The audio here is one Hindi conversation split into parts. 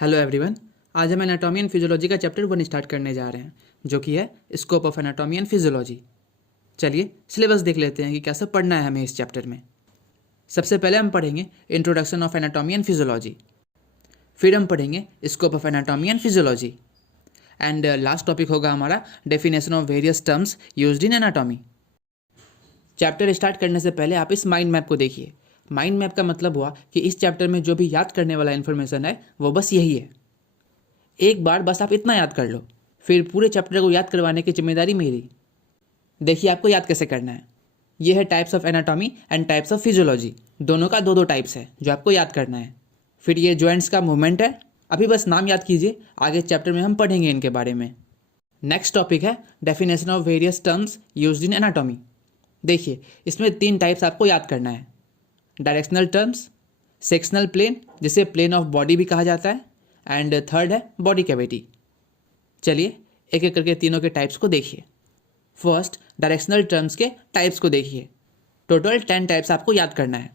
Hello everyone. आज हम एनाटॉमी एंड फिजियोलॉजी का चैप्टर 1 स्टार्ट करने जा रहे हैं, जो कि है scope of anatomy and physiology. चलिए सिलेबस देख लेते हैं कि कैसे पढ़ना है हमें इस चैप्टर में। सबसे पहले हम पढ़ेंगे introduction of anatomy and physiology, फिर हम पढ़ेंगे scope of anatomy and physiology, and last topic होगा हमारा definition of various terms used in anatomy. Chapter start करने से पहले आप इस माइंड मैप को देखिए। माइंड मैप का मतलब हुआ कि इस चैप्टर में जो भी याद करने वाला इन्फॉर्मेशन है वो बस यही है। एक बार बस आप इतना याद कर लो, फिर पूरे चैप्टर को याद करवाने की जिम्मेदारी मेरी। देखिए आपको याद कैसे करना है। ये है types of anatomy and types of physiology, दोनों का दो टाइप्स है जो आपको याद करना है। फिर ये जॉइंट्स का मूवमेंट है, अभी बस नाम याद कीजिए, आगे चैप्टर में हम पढ़ेंगे इनके बारे में। नेक्स्ट टॉपिक है definition of various terms used in anatomy. देखिए इसमें 3 टाइप्स आपको याद करना है। डायरेक्शनल टर्म्स, सेक्शनल प्लेन जिसे प्लेन ऑफ बॉडी भी कहा जाता है, एंड थर्ड है बॉडी कैविटी। चलिए एक एक करके तीनों के टाइप्स को देखिए। फर्स्ट डायरेक्शनल टर्म्स के टाइप्स को देखिए। टोटल 10 टाइप्स आपको याद करना है।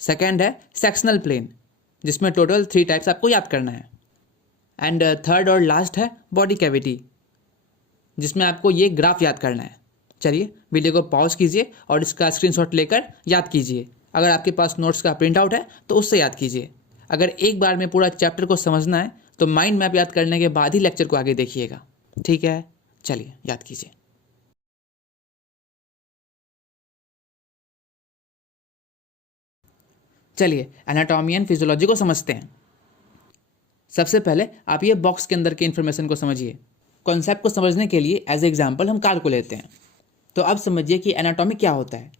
सेकेंड है सेक्शनल प्लेन, जिसमें टोटल 3 टाइप्स आपको याद करना है। एंड थर्ड और लास्ट है बॉडी कैविटी, जिसमें आपको ये ग्राफ याद करना है। चलिए वीडियो को पॉज कीजिए और इसका स्क्रीनशॉट लेकर याद कीजिए। अगर आपके पास नोट्स का प्रिंट आउट है तो उससे याद कीजिए। अगर एक बार में पूरा चैप्टर को समझना है तो माइंड मैप याद करने के बाद ही लेक्चर को आगे देखिएगा, ठीक है? चलिए याद कीजिए। चलिए एनाटॉमी एंड फिजियोलॉजी को समझते हैं। सबसे पहले आप ये बॉक्स के अंदर के इन्फॉर्मेशन को समझिए। कॉन्सेप्ट को समझने के लिए एज एग्जाम्पल हम कार को लेते हैं। तो अब समझिए कि एनाटॉमी क्या होता है।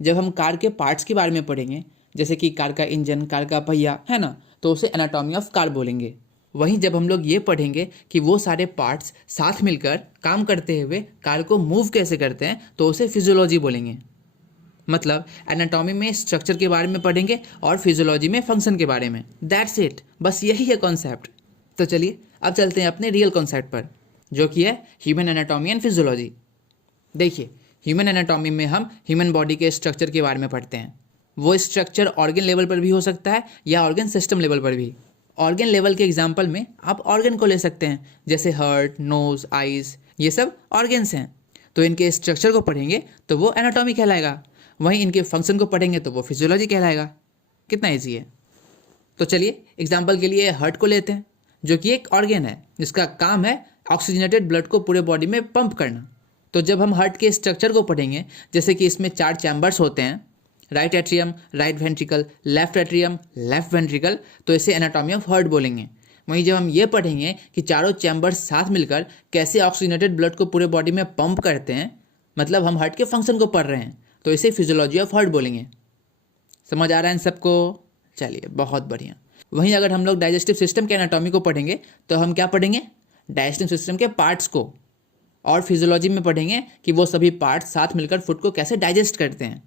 जब हम कार के पार्ट्स के बारे में पढ़ेंगे, जैसे कि कार का इंजन, कार का पहिया, है ना, तो उसे एनाटॉमी ऑफ कार बोलेंगे। वहीं जब हम लोग ये पढ़ेंगे कि वो सारे पार्ट्स साथ मिलकर काम करते हुए कार को मूव कैसे करते हैं, तो उसे फिजियोलॉजी बोलेंगे। मतलब एनाटॉमी में स्ट्रक्चर के बारे में पढ़ेंगे और फिजियोलॉजी में फंक्शन के बारे में। दैट्स इट, बस यही है कॉन्सेप्ट। तो चलिए अब चलते हैं अपने रियल कॉन्सेप्ट पर, जो कि है ह्यूमन एनाटॉमी एंड फिजियोलॉजी। देखिए ह्यूमन एनाटॉमी में हम ह्यूमन बॉडी के स्ट्रक्चर के बारे में पढ़ते हैं। वो स्ट्रक्चर ऑर्गन लेवल पर भी हो सकता है या ऑर्गन सिस्टम लेवल पर भी। ऑर्गन लेवल के एग्जांपल में आप ऑर्गन को ले सकते हैं, जैसे हार्ट, नोज, आइज, ये सब ऑर्गन्स हैं। तो इनके स्ट्रक्चर को पढ़ेंगे तो वो एनाटॉमी कहलाएगा, वहीं इनके फंक्शन को पढ़ेंगे तो वो फिजियोलॉजी कहलाएगा। कितना ईजी है। तो चलिए एग्जाम्पल के लिए हार्ट को लेते हैं, जो कि एक ऑर्गन है जिसका काम है ऑक्सीजनेटेड ब्लड को पूरे बॉडी में पंप करना। तो जब हम हार्ट के स्ट्रक्चर को पढ़ेंगे, जैसे कि इसमें 4 चैम्बर्स होते हैं, right atrium, right ventricle, left atrium, left ventricle, तो इसे एनाटॉमी ऑफ हार्ट बोलेंगे। वहीं जब हम ये पढ़ेंगे कि चारों चैम्बर्स साथ मिलकर कैसे ऑक्सीजनेटेड ब्लड को पूरे बॉडी में पंप करते हैं, मतलब हम हार्ट के फंक्शन को पढ़ रहे हैं, तो इसे फिजियोलॉजी ऑफ हार्ट बोलेंगे। समझ आ रहा है इन सबको? चलिए बहुत बढ़िया। वहीं अगर हम लोग डाइजेस्टिव सिस्टम के एनाटॉमी को पढ़ेंगे तो हम क्या पढ़ेंगे? डाइजेस्टिव सिस्टम के पार्ट्स को। और फिजियोलॉजी में पढ़ेंगे कि वो सभी पार्ट्स साथ मिलकर फूड को कैसे डाइजेस्ट करते हैं।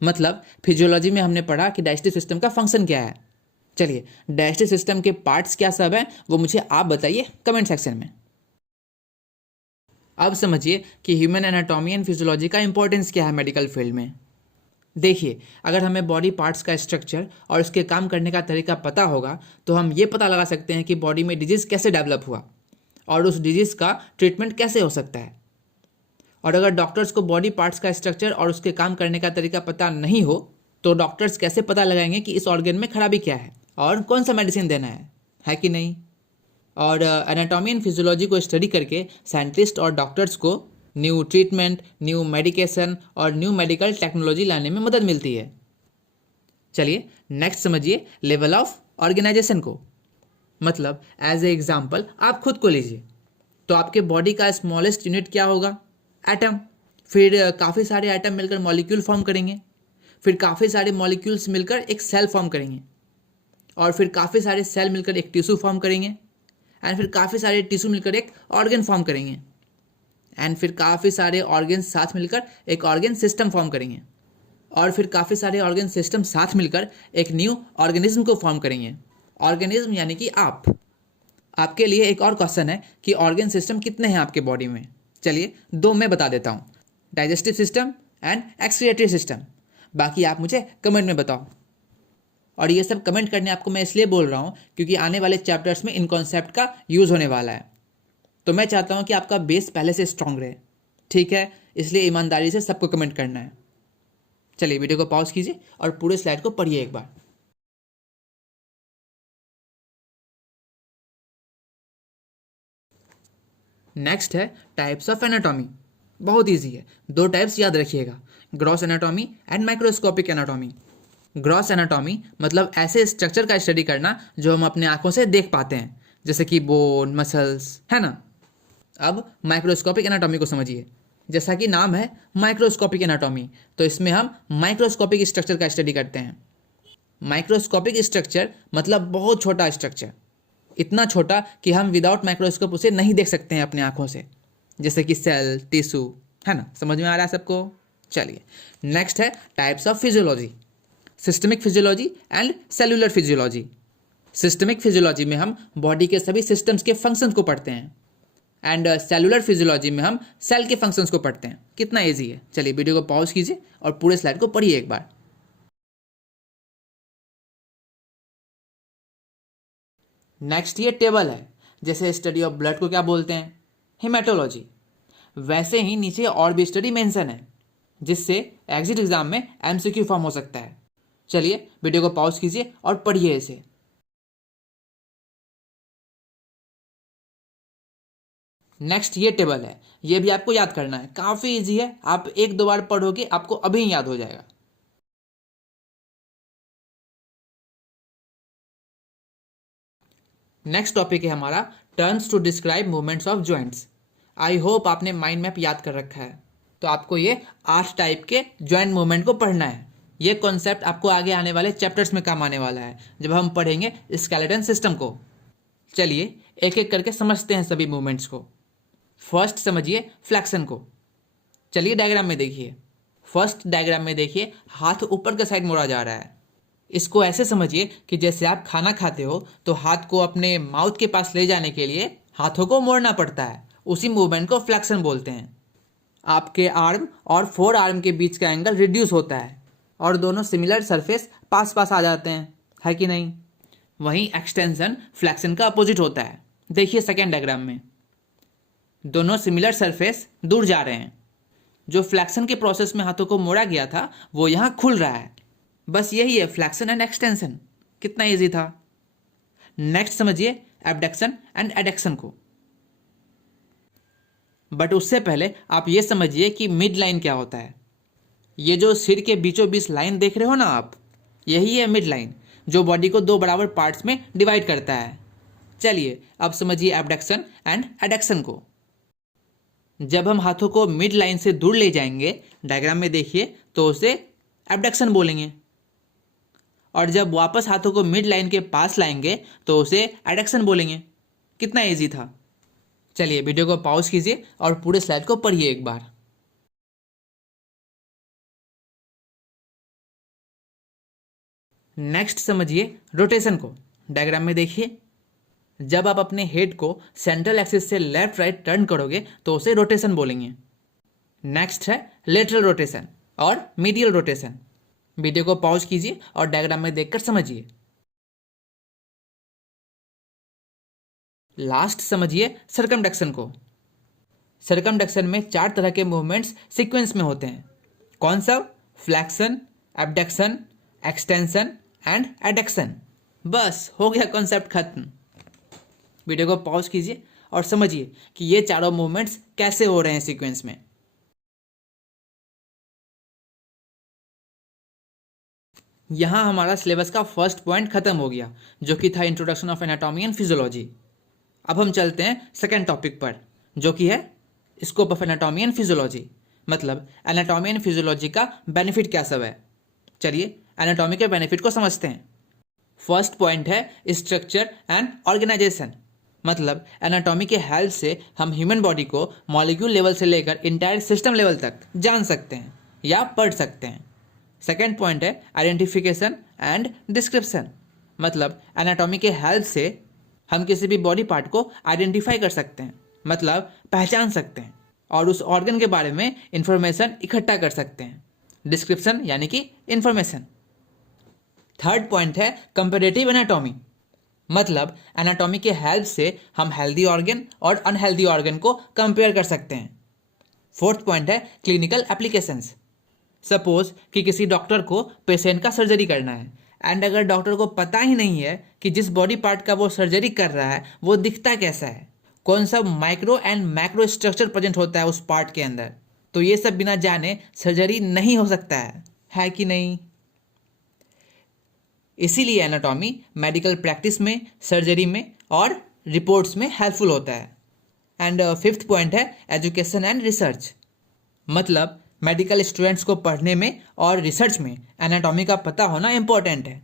मतलब फिजियोलॉजी में हमने पढ़ा कि डाइजेस्टिव सिस्टम का फंक्शन क्या है। चलिए डाइजेस्टिव सिस्टम के पार्ट्स क्या सब हैं वो मुझे आप बताइए कमेंट सेक्शन में। अब समझिए कि ह्यूमन एनाटॉमी एंड फिजियोलॉजी का इंपॉर्टेंस क्या है मेडिकल फील्ड में। देखिए अगर हमें बॉडी पार्ट्स का स्ट्रक्चर और उसके काम करने का तरीका पता होगा तो हम ये पता लगा सकते हैं कि बॉडी में डिजीज़ कैसे डेवलप हुआ और उस डिजीज़ का ट्रीटमेंट कैसे हो सकता है। और अगर डॉक्टर्स को बॉडी पार्ट्स का स्ट्रक्चर और उसके काम करने का तरीका पता नहीं हो तो डॉक्टर्स कैसे पता लगाएंगे कि इस ऑर्गन में खराबी क्या है और कौन सा मेडिसिन देना है कि नहीं। और एनाटॉमी एंड फिजियोलॉजी को स्टडी करके साइंटिस्ट और डॉक्टर्स को न्यू ट्रीटमेंट, न्यू मेडिकेशन और न्यू मेडिकल टेक्नोलॉजी लाने में मदद मिलती है। चलिए नेक्स्ट समझिए लेवल ऑफ ऑर्गेनाइजेशन को। मतलब एज ए एग्जाम्पल आप खुद को लीजिए, तो आपके बॉडी का स्मॉलेस्ट यूनिट क्या होगा? एटम। फिर काफ़ी सारे एटम मिलकर मॉलिक्यूल फॉर्म करेंगे, फिर काफ़ी सारे मॉलिक्यूल्स मिलकर एक सेल फॉर्म करेंगे, और फिर काफ़ी सारे सेल मिलकर एक टिश्यू फॉर्म करेंगे, एंड फिर काफ़ी सारे टिश्यू मिलकर एक ऑर्गन फॉर्म करेंगे, एंड फिर काफ़ी सारे ऑर्गन साथ मिलकर एक ऑर्गन सिस्टम फॉर्म करेंगे, और फिर काफ़ी सारे ऑर्गन सिस्टम साथ मिलकर एक न्यू ऑर्गेनिज्म को फॉर्म करेंगे। ऑर्गेनिज्म यानी कि आप। आपके लिए एक और क्वेश्चन है कि ऑर्गन सिस्टम कितने हैं आपके बॉडी में। चलिए 2 मैं बता देता हूँ, digestive system and excretory system. बाकी आप मुझे कमेंट में बताओ। और ये सब कमेंट करने आपको मैं इसलिए बोल रहा हूँ क्योंकि आने वाले चैप्टर्स में इन कॉन्सेप्ट का यूज़ होने वाला है। तो मैं चाहता हूँ कि आपका बेस पहले से स्ट्रांग रहे, ठीक है? इसलिए ईमानदारी से सबको कमेंट करना है। चलिए वीडियो को पॉज कीजिए और पूरे स्लाइड को पढ़िए एक बार। नेक्स्ट है टाइप्स ऑफ एनाटॉमी। बहुत इजी है, 2 टाइप्स याद रखिएगा, gross anatomy and microscopic anatomy. Gross anatomy मतलब ऐसे स्ट्रक्चर का स्टडी करना जो हम अपने आंखों से देख पाते हैं, जैसे कि बोन, मसल्स, है ना। अब माइक्रोस्कोपिक एनाटॉमी को समझिए। जैसा कि नाम है माइक्रोस्कोपिक एनाटॉमी, तो इसमें हम माइक्रोस्कोपिक स्ट्रक्चर का स्टडी करते हैं। माइक्रोस्कोपिक स्ट्रक्चर मतलब बहुत छोटा स्ट्रक्चर, इतना छोटा कि हम विदाउट माइक्रोस्कोप उसे नहीं देख सकते हैं अपने आंखों से, जैसे कि सेल, टिश्यू, है ना। समझ में आ रहा है सबको? चलिए नेक्स्ट है types of physiology, systemic physiology and cellular physiology. Systemic physiology में हम बॉडी के सभी सिस्टम्स के फंक्शंस को पढ़ते हैं एंड सेलुलर फिजियोलॉजी में हम सेल के फंक्शंस को पढ़ते हैं। कितना ईजी है। चलिए वीडियो को पॉज कीजिए और पूरे स्लाइड को पढ़िए एक बार। नेक्स्ट ये टेबल है, जैसे स्टडी ऑफ ब्लड को क्या बोलते हैं, हेमाटोलॉजी। वैसे ही नीचे और भी स्टडी मेंशन है, जिससे एग्जिट एग्जाम में एमसीक्यू फॉर्म हो सकता है। चलिए वीडियो को पॉज कीजिए और पढ़िए इसे। नेक्स्ट ये टेबल है, ये भी आपको याद करना है, काफ़ी इजी है, आप 1-2 बार पढ़ोगे आपको अभी ही याद हो जाएगा। नेक्स्ट टॉपिक है हमारा terms to describe movements of joints. I hope आपने माइंड मैप याद कर रखा है। तो आपको ये 8 टाइप के जॉइंट मूवमेंट को पढ़ना है। ये कॉन्सेप्ट आपको आगे आने वाले चैप्टर्स में काम आने वाला है, जब हम पढ़ेंगे स्केलेटन सिस्टम को। चलिए एक एक करके समझते हैं सभी मूवमेंट्स को। फर्स्ट समझिए फ्लैक्शन को। चलिए डायग्राम में देखिए। फर्स्ट डायग्राम में देखिए हाथ ऊपर के साइड मोड़ा जा रहा है। इसको ऐसे समझिए कि जैसे आप खाना खाते हो तो हाथ को अपने माउथ के पास ले जाने के लिए हाथों को मोड़ना पड़ता है, उसी मूवमेंट को फ्लैक्शन बोलते हैं। आपके आर्म और 4 आर्म के बीच का एंगल रिड्यूस होता है और दोनों सिमिलर सरफेस पास पास आ जाते हैं, है कि नहीं। वहीं एक्सटेंशन फ्लैक्शन का अपोजिट होता है। देखिए सेकेंड डायग्राम में दोनों सिमिलर सरफेस दूर जा रहे हैं। जो फ्लैक्शन के प्रोसेस में हाथों को मोड़ा गया था वो यहाँ खुल रहा है। बस यही है फ्लैक्शन एंड एक्सटेंशन। कितना इजी था। नेक्स्ट समझिए एबडक्शन एंड एडक्शन को। बट उससे पहले आप ये समझिए कि मिड लाइन क्या होता है। ये जो सिर के बीचों बीच लाइन देख रहे हो ना आप, यही है मिड लाइन, जो बॉडी को 2 बराबर पार्ट्स में डिवाइड करता है। चलिए अब समझिए एबडक्शन एंड एडक्शन को। जब हम हाथों को मिड लाइन से दूर ले जाएंगे, डायग्राम में देखिए, तो उसे एबडक्शन बोलेंगे, और जब वापस हाथों को मिड लाइन के पास लाएंगे तो उसे एडक्शन बोलेंगे। कितना इजी था। चलिए वीडियो को पॉज कीजिए और पूरे स्लाइड को पढ़िए एक बार। नेक्स्ट समझिए रोटेशन को। डायग्राम में देखिए, जब आप अपने हेड को सेंट्रल एक्सिस से लेफ्ट राइट टर्न करोगे तो उसे रोटेशन बोलेंगे। नेक्स्ट है लेटरल रोटेशन और मीडियल रोटेशन। वीडियो को पॉज कीजिए और डायग्राम में देखकर समझिए। लास्ट समझिए सर्कमडक्शन को। सर्कमडक्शन में 4 तरह के मूवमेंट्स सीक्वेंस में होते हैं। कौन सा? Flexion, abduction, extension and adduction. बस हो गया कॉन्सेप्ट खत्म। वीडियो को पॉज कीजिए और समझिए कि ये चारों मूवमेंट्स कैसे हो रहे हैं सीक्वेंस में। यहाँ हमारा सिलेबस का फर्स्ट पॉइंट खत्म हो गया, जो कि था introduction of anatomy and physiology. अब हम चलते हैं सेकेंड टॉपिक पर, जो कि है scope of anatomy and physiology. मतलब एनाटॉमी एंड फिजियोलॉजी का बेनिफिट क्या सब है। चलिए एनाटॉमी के बेनिफिट को समझते हैं। फर्स्ट पॉइंट है स्ट्रक्चर एंड ऑर्गेनाइजेशन। मतलब एनाटॉमी के हेल्प से हम ह्यूमन बॉडी को मॉलिक्यूल लेवल से लेकर इंटायर सिस्टम लेवल तक जान सकते हैं या पढ़ सकते हैं। सेकेंड पॉइंट है आइडेंटिफिकेशन एंड डिस्क्रिप्शन। मतलब एनाटॉमी के हेल्प से हम किसी भी बॉडी पार्ट को आइडेंटिफाई कर सकते हैं, मतलब पहचान सकते हैं, और उस ऑर्गन के बारे में इंफॉर्मेशन इकट्ठा कर सकते हैं। डिस्क्रिप्शन यानी कि इंफॉर्मेशन। थर्ड पॉइंट है कंपैरेटिव एनाटॉमी, मतलब एनाटॉमी के हेल्प से हम हेल्दी ऑर्गन और अनहेल्दी ऑर्गन को कंपेयर कर सकते हैं। फोर्थ पॉइंट है क्लिनिकल एप्लीकेशंस। सपोज कि किसी डॉक्टर को पेशेंट का सर्जरी करना है एंड अगर डॉक्टर को पता ही नहीं है कि जिस बॉडी पार्ट का वो सर्जरी कर रहा है वो दिखता कैसा है, कौन सा micro and macro structure present होता है उस पार्ट के अंदर, तो ये सब बिना जाने सर्जरी नहीं हो सकता है कि नहीं। इसीलिए एनाटॉमी मेडिकल प्रैक्टिस में, सर्जरी में और रिपोर्ट्स में हेल्पफुल होता है। एंड फिफ्थ पॉइंट है एजुकेशन एंड रिसर्च, मतलब मेडिकल स्टूडेंट्स को पढ़ने में और रिसर्च में एनाटॉमी का पता होना इम्पॉर्टेंट है।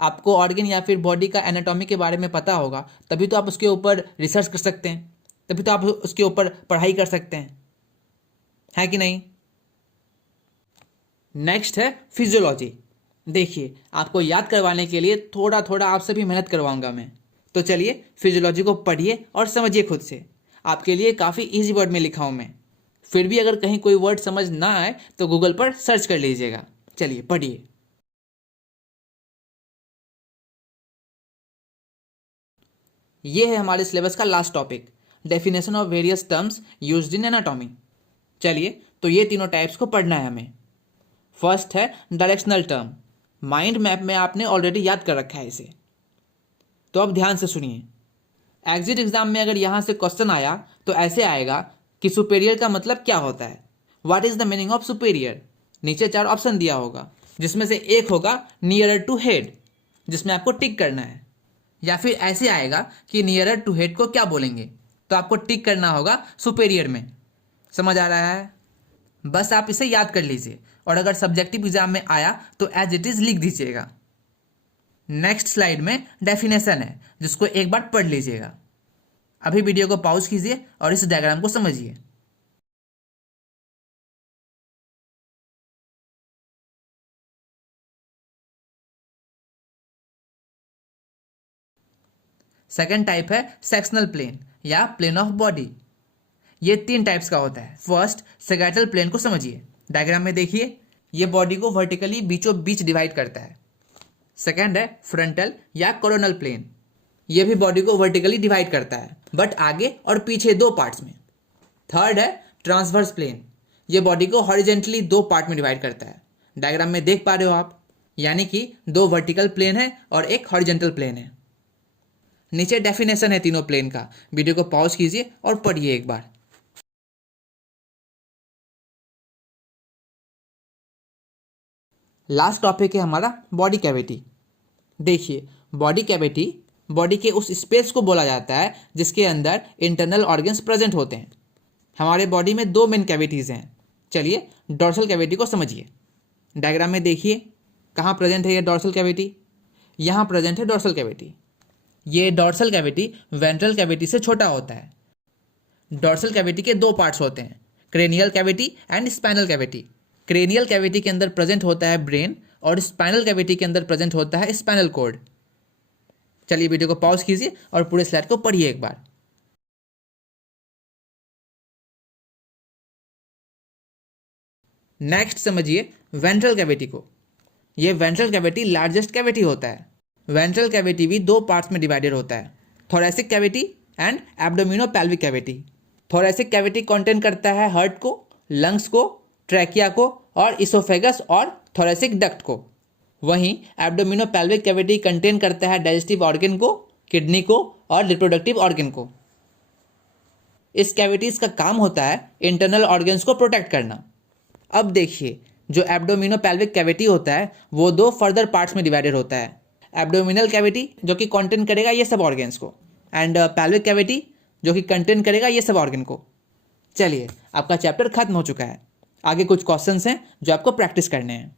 आपको ऑर्गन या फिर बॉडी का एनाटॉमी के बारे में पता होगा तभी तो आप उसके ऊपर रिसर्च कर सकते हैं, तभी तो आप उसके ऊपर पढ़ाई कर सकते हैं, है कि नहीं। नेक्स्ट है फिजियोलॉजी। देखिए, आपको याद करवाने के लिए थोड़ा थोड़ा आपसे भी मेहनत करवाऊंगा मैं, तो चलिए फिजियोलॉजी को पढ़िए और समझिए खुद से। आपके लिए काफ़ी इजी वर्ड में लिखा हूँ मैं, फिर भी अगर कहीं कोई वर्ड समझ ना आए तो गूगल पर सर्च कर लीजिएगा। चलिए पढ़िए। ये है हमारे सिलेबस का last topic, definition of various terms used in anatomy. चलिए, तो ये तीनों टाइप्स को पढ़ना है हमें। फर्स्ट है डायरेक्शनल टर्म, माइंड मैप में आपने ऑलरेडी याद कर रखा है इसे, तो अब ध्यान से सुनिए। एग्जिट एग्जाम में अगर यहाँ से क्वेश्चन आया तो ऐसे आएगा कि सुपेरियर का मतलब क्या होता है, what is the meaning of superior. नीचे 4 ऑप्शन दिया होगा जिसमें से एक होगा नियरर टू हेड, जिसमें आपको टिक करना है, या फिर ऐसे आएगा कि नियरर टू हेड को क्या बोलेंगे, तो आपको टिक करना होगा सुपेरियर में। समझ आ रहा है? बस आप इसे याद कर लीजिए और अगर सब्जेक्टिव एग्जाम में आया तो एज इट इज लिख दीजिएगा। नेक्स्ट स्लाइड में डेफिनेशन है जिसको एक बार पढ़ लीजिएगा। अभी वीडियो को पॉज कीजिए और इस डायग्राम को समझिए। सेकेंड टाइप है सेक्शनल प्लेन या प्लेन ऑफ बॉडी। ये 3 टाइप्स का होता है। फर्स्ट, सेगैटल प्लेन को समझिए। डायग्राम में देखिए, ये बॉडी को वर्टिकली बीचों बीच डिवाइड करता है। सेकेंड है फ्रंटल या कोरोनल प्लेन, ये भी बॉडी को वर्टिकली डिवाइड करता है बट आगे और पीछे 2 पार्ट्स में। थर्ड है ट्रांसवर्स प्लेन, ये बॉडी को हॉरिजेंटली 2 पार्ट में डिवाइड करता है। डायग्राम में देख पा रहे हो आप, यानी कि 2 वर्टिकल प्लेन है और एक हॉरिजेंटल प्लेन है। नीचे डेफिनेशन है तीनों प्लेन का, वीडियो को पॉज कीजिए और पढ़िए एक बार। लास्ट टॉपिक है हमारा बॉडी कैविटी। देखिए, बॉडी कैविटी बॉडी के उस स्पेस को बोला जाता है जिसके अंदर इंटरनल ऑर्गन्स प्रेजेंट होते हैं। हमारे बॉडी में 2 मेन कैविटीज़ हैं। चलिए डॉर्सल कैविटी को समझिए। डायग्राम में देखिए, कहाँ प्रेजेंट है ये डॉर्सल कैविटी, यहाँ प्रेजेंट है डॉर्सल कैविटी। ये डॉर्सल कैविटी वेंट्रल कैविटी से छोटा होता है। डॉर्सल कैविटी के 2 पार्ट्स होते हैं, cranial cavity and spinal cavity. Cranial cavity के अंदर प्रेजेंट होता है ब्रेन और स्पाइनल कैविटी के अंदर प्रेजेंट होता है स्पाइनल कॉर्ड। चलिए वीडियो को पॉज कीजिए और पूरे स्लाइड को पढ़िए एक बार। नेक्स्ट समझिए वेंट्रल कैविटी को। यह वेंट्रल कैविटी लार्जेस्ट कैविटी होता है। वेंट्रल कैविटी भी 2 पार्ट्स में डिवाइडेड होता है, thoracic cavity and abdominopelvic cavity. Thoracic cavity contain करता है हार्ट को, लंग्स को, ट्रैकिया को और इसोफेगस और थोरैसिक डक्ट को। वहीं एब्डोमिनोपेल्विक कैविटी कंटेन करता है डाइजेस्टिव ऑर्गन को, किडनी को और रिप्रोडक्टिव ऑर्गन को। इस कैविटीज का काम होता है इंटरनल ऑर्गन्स को प्रोटेक्ट करना। अब देखिए, जो एब्डोमिनोपेल्विक कैविटी होता है वो 2 फर्दर पार्ट्स में डिवाइडेड होता है। एब्डोमिनल कैविटी जो कि कंटेन करेगा ये सब ऑर्गन्स को, एंड पेल्विक कैविटी जो कि कंटेन करेगा ये सब ऑर्गन को। चलिए, आपका चैप्टर खत्म हो चुका है। आगे कुछ क्वेश्चंस हैं जो आपको प्रैक्टिस करने हैं।